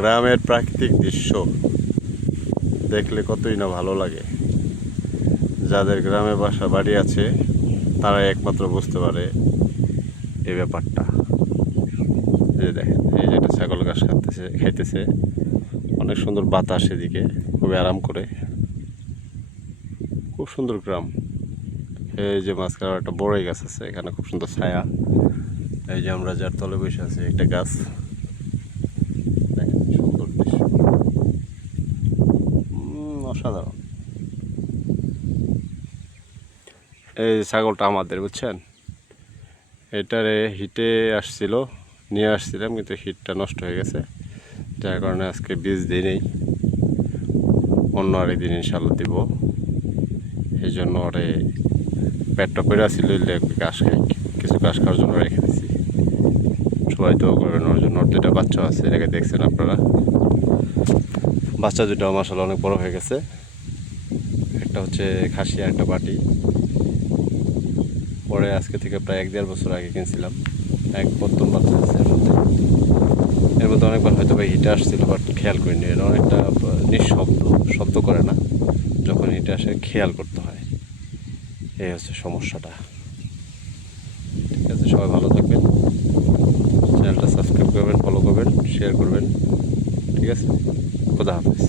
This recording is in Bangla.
গ্রামের প্রাকৃতিক দৃশ্য দেখলে কতই না ভালো লাগে। যাদের গ্রামে বাড়ি আছে তারাই একমাত্র বুঝতে পারে এই ব্যাপারটা। এই যে দেখেন, এই যে একটা ছাগল ঘাস খাইতেছে, অনেক সুন্দর বাতাস, এদিকে খুবই আরাম করে, খুব সুন্দর গ্রাম। এই যে মাঝখানে একটা বড়ই গাছ আছে, এখানে খুব সুন্দর ছায়া। এই যে আমরা যার তলে বসে আছি, একটা গাছ, দেখেন সুন্দর দৃশ্য, অসাধারণ। এই ছাগলটা আমাদের, বুঝছেন, এটারে হিটে নিয়ে আসছিলাম, কিন্তু হিটটা নষ্ট হয়ে গেছে, যার কারণে আজকে বীজ দিই নেই, অন্য আরেকদিন ইনশাল্লাহ দিব। এই জন্য ওরে পেটটা পেরে আসছিল, ঘাস খাই, কিছু ঘাস খাওয়ার জন্য রেখে দিচ্ছি। সবাই তো করবেন ওর জন্য। ওর দুটা বাচ্চা আছে, এটাকে দেখছেন আপনারা, বাচ্চা দুটো মাশাআল্লাহ অনেক বড় হয়ে গেছে। একটা হচ্ছে খাসি আর একটা বাটি। পরে আজকে থেকে প্রায় 1-1.5 বছর আগে কিনছিলাম। এক বর্তন বাচ্চা আছে এর মধ্যে অনেকবার হয়তো বা হিটে আসছিল, বাট খেয়াল করিনি। এটা অনেকটা নিঃশব্দ, শব্দ করে না, যখন হিটে আসে খেয়াল করতে হয়। এই হচ্ছে সমস্যাটা। ঠিক আছে, সবাই ভালো থাকবেন, চ্যানেলটা সাবস্ক্রাইব করবেন, ফলো করবেন, শেয়ার করবেন। ঠিক আছে, খোদা হাফেজ।